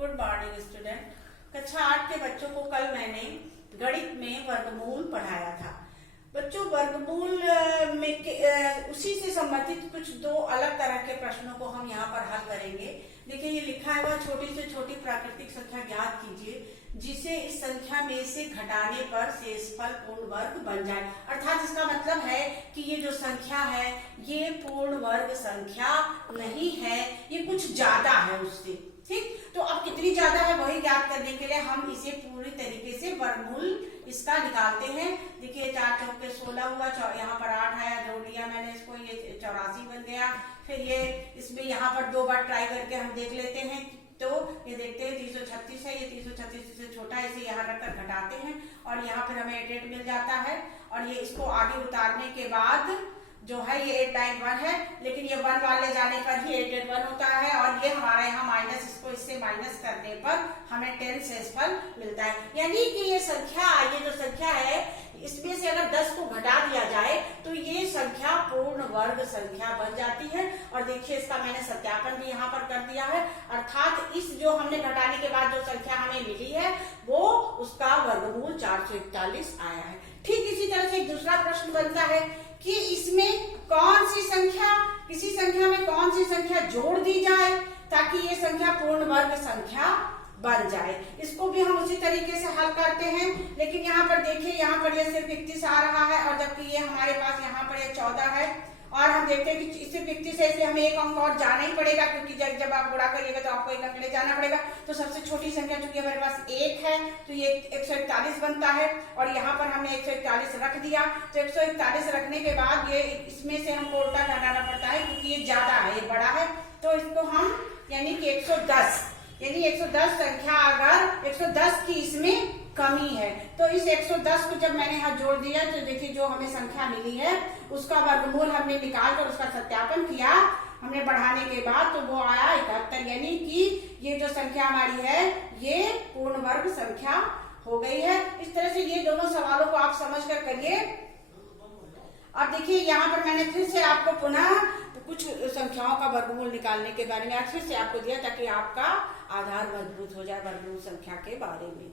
Good morning student. कक्षा 8 के बच्चों को कल मैंने गणित में वर्गमूल पढ़ाया था। बच्चों, वर्गमूल में उसी से संबंधित कुछ दो अलग तरह के प्रश्नों को हम यहाँ पर हल करेंगे। देखिए, ये लिखा है, वह छोटी से छोटी प्राकृतिक संख्या ज्ञात कीजिए जिसे इस संख्या में से घटाने पर शेषफल पूर्ण वर्ग बन जाए। अर्थात इसका मतलब है कि ये जो संख्या है ये पूर्ण वर्ग संख्या नहीं है, ये कुछ ज्यादा है उससे। ठीक, तो अब कितनी ज्यादा है वही ज्ञात करने के लिए हम इसे पूरी तरीके से वर्गमूल इसका निकालते हैं। देखिए, 4 चौके 16 हुआ, यहाँ पर 8 आया, जोड़ लिया मैंने इसको, ये 84 बन गया। फिर ये इसमें यहाँ पर 2 बार ट्राई करके हम देख लेते हैं, तो ये देखते हैं 336 है, ये 336 से छोटा है, इसे यहाँ रखकर घटाते हैं और यहाँ पर हमें 88 मिल जाता है। और ये इसको आगे उतारने के बाद जो है ये 891 है, लेकिन ये 1 वाले जाने पर ही 881 होता है और ये हमारा यहाँ माइनस, इसको इससे माइनस करने पर हमें 10 शेषफल मिलता है। यानी कि ये संख्या, ये जो संख्या है इसमें से अगर 10 को घटा दिया जाए तो ये संख्या पूर्ण वर्ग संख्या बन जाती है। और देखिए, इसका मैंने सत्यापन भी यहाँ पर कर दिया है, अर्थात इस जो हमने घटाने के बाद जो संख्या हमें मिली है वो उसका वर्गमूल 441 आया है। ठीक इसी तरह से एक दूसरा प्रश्न बनता है कि इसमें कौन सी संख्या, किसी संख्या में कौन सी संख्या जोड़ दी जाए ताकि ये संख्या पूर्ण वर्ग संख्या बन जाए। इसको भी हम उसी तरीके से हल करते हैं, लेकिन यहाँ पर देखिए, यहाँ पर ये सिर्फ 31 आ रहा है और जबकि ये हमारे पास यहाँ पर ये 14 है। और हम देखते हैं कि सिर्फ 31 है, इसलिए हमें एक अंक और जाना ही पड़ेगा, क्योंकि जब आप गुणा करिएगा तो आपको एक अंक ले जाना पड़ेगा। तो सबसे छोटी संख्या चूंकि हमारे पास 1 है तो ये 141 बनता है और यहाँ पर हमने 141 रख दिया। तो 141 रखने के बाद ये इसमें से हमको उल्टा घटाना पड़ता है क्योंकि ये ज्यादा है, ये बड़ा है। तो इसको हम यानी कि 110, यानी 110 संख्या, अगर 110 की इसमें कमी है तो इस 110 को जब मैंने यहाँ जोड़ दिया तो देखिए जो हमें संख्या मिली है उसका वर्गमूल हमने निकाल कर उसका सत्यापन किया हमने बढ़ाने के बाद, तो वो आया 71। यानी कि ये जो संख्या हमारी है ये पूर्ण वर्ग संख्या हो गई है। इस तरह से ये दोनों सवालों को आप समझ कर करिए। अब देखिए, यहाँ पर मैंने फिर से आपको पुनः कुछ संख्याओं का वर्गमूल निकालने के बारे में आज फिर से आपको दिया ताकि आपका आधार मजबूत हो जाए वर्गमूल संख्या के बारे में।